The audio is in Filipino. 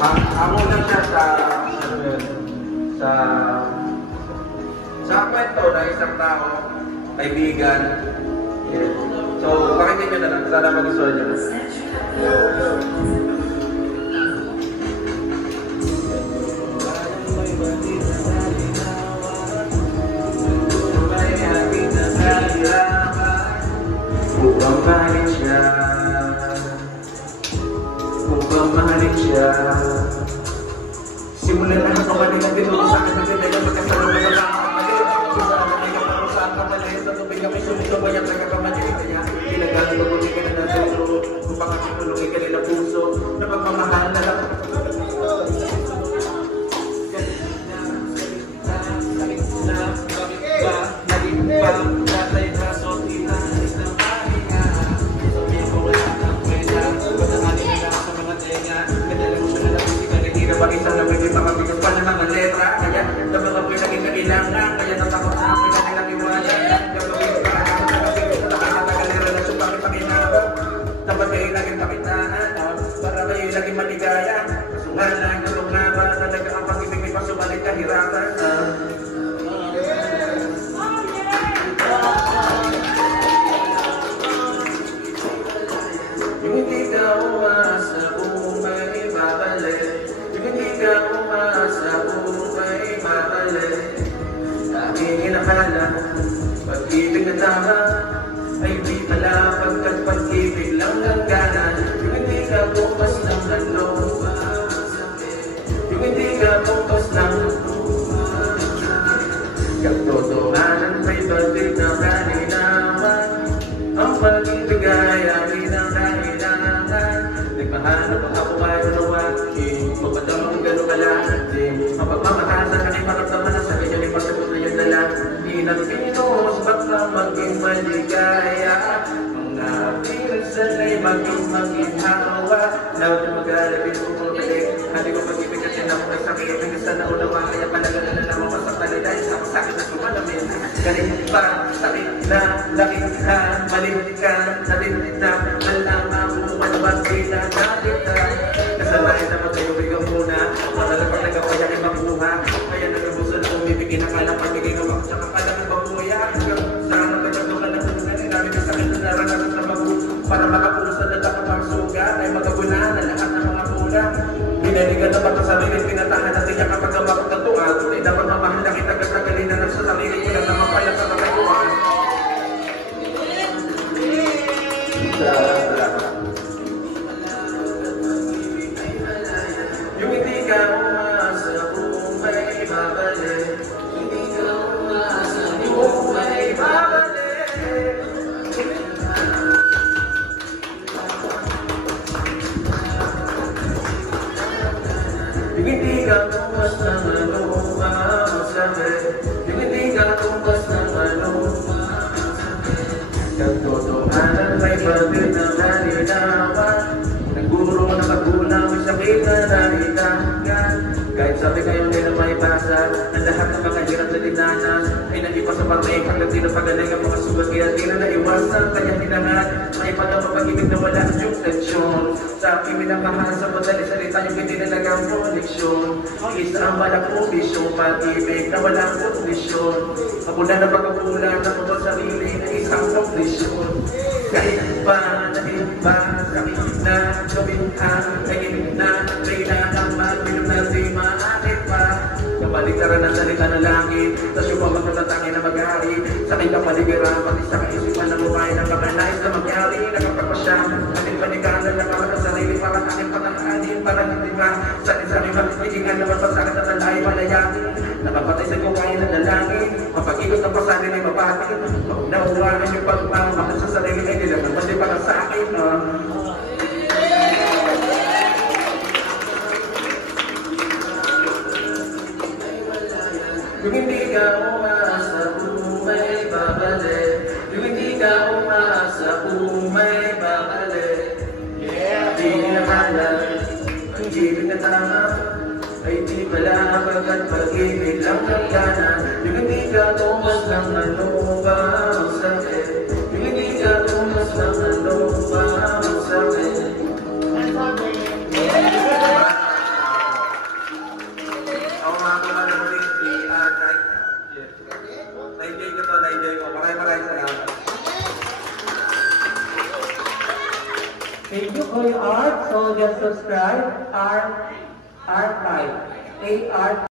Ako lang siya sa, ano yun, sa kwento ng isang tao, kaibigan. Yeah. So, pakinggan nyo na lang. Sana mag-isuan nyo na. Upang mahalin siya, upang mahalin siya. Simulan na ako kanila tinuro sa akin na pinila magkasama na sa kamali. Kung saan na may kaparusahan kamali, sa tubig kami sumisubay ang nagkakamali. Kaya ilagang tumuloy ka na naturo, kung baka simulungin ka nila puso, na pagmamahal na lang. Isang nabigit ang mabigat pa ng mga letra. Kaya na mga pinag-kailangan. Kaya natakot na ang pinag-iwala. Gagawin pa ang mga nabigit na nakakatagalera na supang-ipanginawa. Dapat kayo naging pakitaan para kayo naging maligaya. Kasungalan, kalungaba, talaga ang pag-ibig may pasubalit kahirapan. Yung hindi ka umasa kung may babalik. Hindi ka umasa kung may mabalik. Aking inakala, pag-ibig na tama ay di pala pagkat pag-ibig lang ang gana. Yung hindi ka bukas ng lupa, yung hindi ka bukas ng lupa. Kagtotohanan may batik na kalinawan. Ang pag-ibig ay amin ang kailangan. Nagmahanap ako kayo na wakin. Magpatamang gano'n kalahati. Ang pagmamakasan ka ni maramdaman na sa kanya ni pasagot na yung dala. Di nagpinos baka maging maligaya. Mga pinsan ay maging hawa. Lawat na mag-alabin ko kung balik. Hindi ko pag-ibig kasi na kung sakit. Hindi sa naulawa kaya palaga na lang ang masaktan dahil sa sakit na sumalamin. Galing pa, sakit na, lakit ka, malimit ka, nalimit na, malaman mo malabas kita, natin na. Kasalain na magkayubigang muna. Malalapag nagkapayakin mabuha. Kaya nagabuso na umibigin ang kalang pagiging awak. Tsaka pala ng babuya. Hanggang saan ang tagatulan ng tulungan. Namin ang sakit na naranasan sa mabu. Para makapusan na dapat ang suga. Ay magabulaan na lahat ng mga kulang. Binaligan na baka sarili. Pinatahan natin niya kapag gamakot ng tuwag. Ay dapat mamahal na kita kasagalin na sa sarili ko lang na mapalat sa kakayuan. Yung hindi ka umasa kung may babalik. Hindi ka umasa kung may babalik. Yung hindi ka tumas ng lupa masakit. Yung hindi ka tumas ng lupa masakit. Kagtotohanan may babit na kalinawan. Naguro na kagulang may sakit na naitanggan. Kahit sabi kayo hindi na may basa, ang lahat ng mga hirap na dinanas ay nag-ipa sa partay hanggang di na pagaling ang mga sugat. Kaya di na naiwasan, kaya hinangat may pala mapag-ibig na wala yung tensyon. Sa aking minamahal sa madali salita yung hindi nalagang koneksyon. Isa ang walang kondisyon, pag-ibig na walang kondisyon. Ako na napag-apulan na ko sarili na isang kondisyon. Kahit pa na iba sa akin na gawin ang kainin na kailangan mag-binom na di maalit pa. Kapaligtaran ng salita ng langit, tas yung mga matatangin na mag-hari. Sa aking kapaligiran, pati sa kaisipan na buhay ng mga nais na magyari. Nakapagpasya, ating panikanan na para sa sarili, para sa aking patangkanin, para hindi ba sari-sari magbigingan naman pa sa akin at alay malayakin. Nakapatay sa kukain ng dalangin, mapag-igot ng pasanin ay mabatin. Naunawanan yung pagmamahal sa sarili ay nila naman di para sa akin. Yung hindi ka umasa kung may babalik. Yung hindi ka umasa kung may babalik. Di nakala, ang ibig na tama ay di pala pagkat pag-ibig lang ang gana. Yung hindi ka tumas ng ano ba ang sakit. Yung hindi ka tumas ng ano ba ang sakit. Thank you, Koy Art. So just subscribe, R5. AR